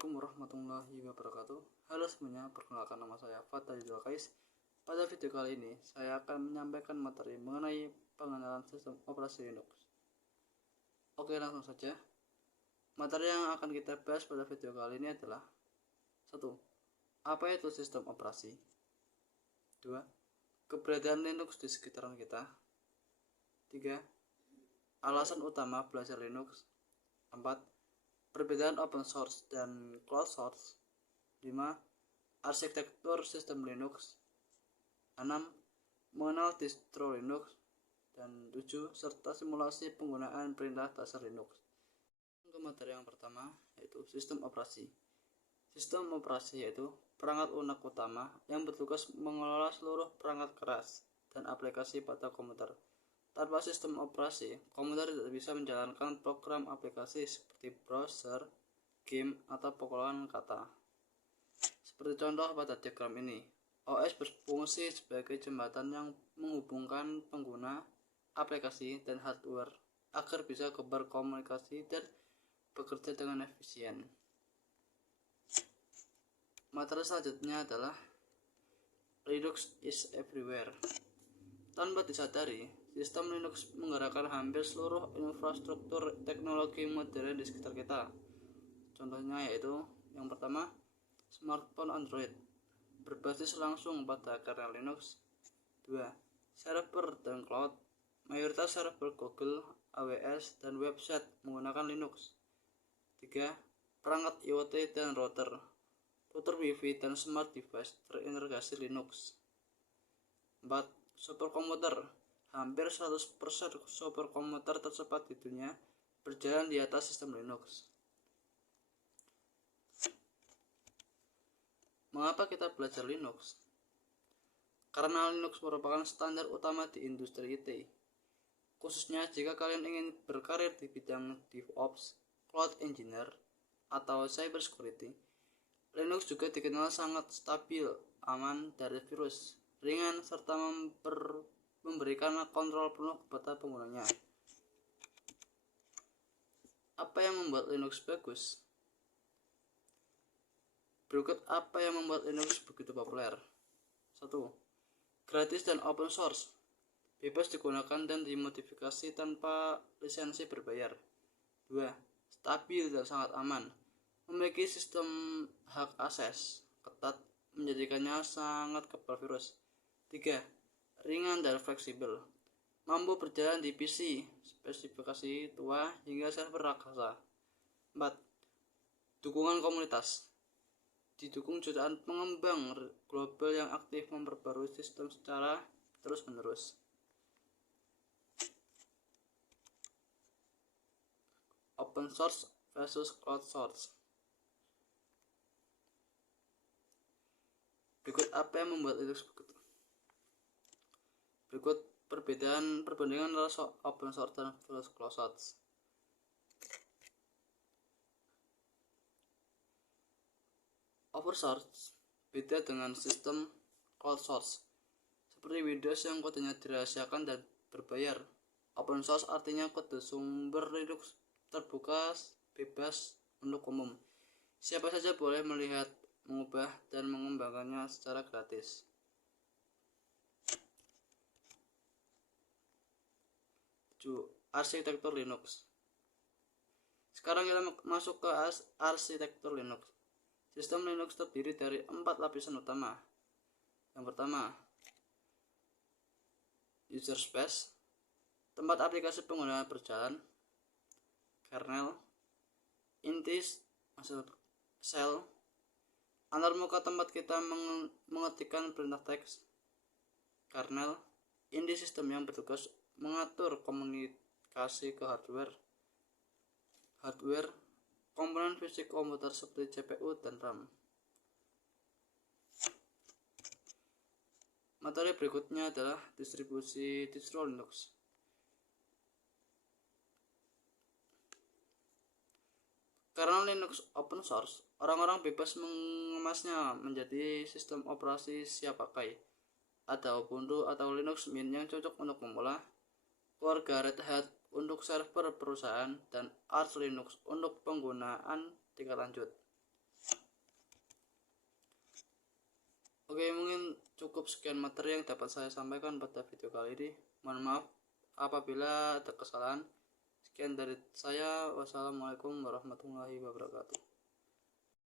Assalamualaikum warahmatullahi wabarakatuh. Halo semuanya, perkenalkan nama saya Fathahul Kais. Pada video kali ini, saya akan menyampaikan materi mengenai pengenalan sistem operasi Linux. Oke, langsung saja. Materi yang akan kita bahas pada video kali ini adalah 1. Apa itu sistem operasi? 2. Keberadaan Linux di sekitaran kita. 3. Alasan utama belajar Linux. 4. Perbedaan open source dan cloud source. 5. Arsitektur sistem Linux. 6. Mengenal distro Linux. Dan 7. Serta simulasi penggunaan perintah dasar Linux. Ke materi yang pertama, yaitu sistem operasi. Sistem operasi yaitu perangkat lunak utama yang bertugas mengelola seluruh perangkat keras dan aplikasi pada komputer. Tanpa sistem operasi, komputer tidak bisa menjalankan program aplikasi seperti browser, game, atau pengolahan kata. Seperti contoh pada diagram ini, OS berfungsi sebagai jembatan yang menghubungkan pengguna, aplikasi, dan hardware agar bisa berkomunikasi dan bekerja dengan efisien. Materi selanjutnya adalah Linux is everywhere. Tanpa disadari, sistem Linux menggerakkan hampir seluruh infrastruktur teknologi modern di sekitar kita. Contohnya yaitu yang pertama, smartphone Android berbasis langsung pada kernel Linux. 2. Server dan cloud. Mayoritas server Google, AWS, dan website menggunakan Linux. 3. Perangkat IoT dan router. Router Wi-Fi dan smart device terintegrasi Linux. 4. Superkomputer. Hampir 100% superkomputer tercepat di dunia berjalan di atas sistem Linux. Mengapa kita belajar Linux? Karena Linux merupakan standar utama di industri IT. Khususnya jika kalian ingin berkarir di bidang DevOps, Cloud Engineer, atau Cybersecurity. Linux juga dikenal sangat stabil, aman dari virus, ringan, serta memberikan kontrol penuh kepada penggunanya. Apa yang membuat Linux bagus? Berikut apa yang membuat Linux begitu populer. 1. Gratis dan open source. Bebas digunakan dan dimodifikasi tanpa lisensi berbayar. 2. Stabil dan sangat aman. Memiliki sistem hak akses ketat menjadikannya sangat kebal virus. 3. Ringan dan fleksibel. Mampu berjalan di PC, spesifikasi tua hingga server raksasa. 4. Dukungan komunitas. Didukung jutaan pengembang global yang aktif memperbarui sistem secara terus-menerus. Open source versus cloud source. Berikut apa yang membuat Linux begitu. Berikut perbandingan antara open source dan cloud source. Open source beda dengan sistem cloud source. Seperti Windows yang kodenya dirahasiakan dan berbayar. Open source artinya kode sumber Linux terbuka, bebas, untuk umum. Siapa saja boleh melihat, mengubah, dan mengembangkannya secara gratis. Arsitektur Linux. Sekarang kita masuk ke arsitektur Linux. Sistem Linux terdiri dari 4 lapisan utama. Yang pertama, user space, tempat aplikasi pengguna berjalan. Kernel, inti shell, antarmuka tempat kita mengetikkan perintah teks. Kernel, inti sistem yang bertugas mengatur komunikasi ke hardware, komponen fisik komputer seperti CPU dan RAM. Materi berikutnya adalah distribusi distro Linux. Karena Linux open source, orang-orang bebas mengemasnya menjadi sistem operasi siap pakai. Ada Ubuntu atau Linux Mint yang cocok untuk pemula, keluarga Red Hat untuk server perusahaan, dan Arch Linux untuk penggunaan tingkat lanjut. Oke, mungkin cukup sekian materi yang dapat saya sampaikan pada video kali ini. Mohon maaf apabila ada kesalahan. Sekian dari saya. Wassalamualaikum warahmatullahi wabarakatuh.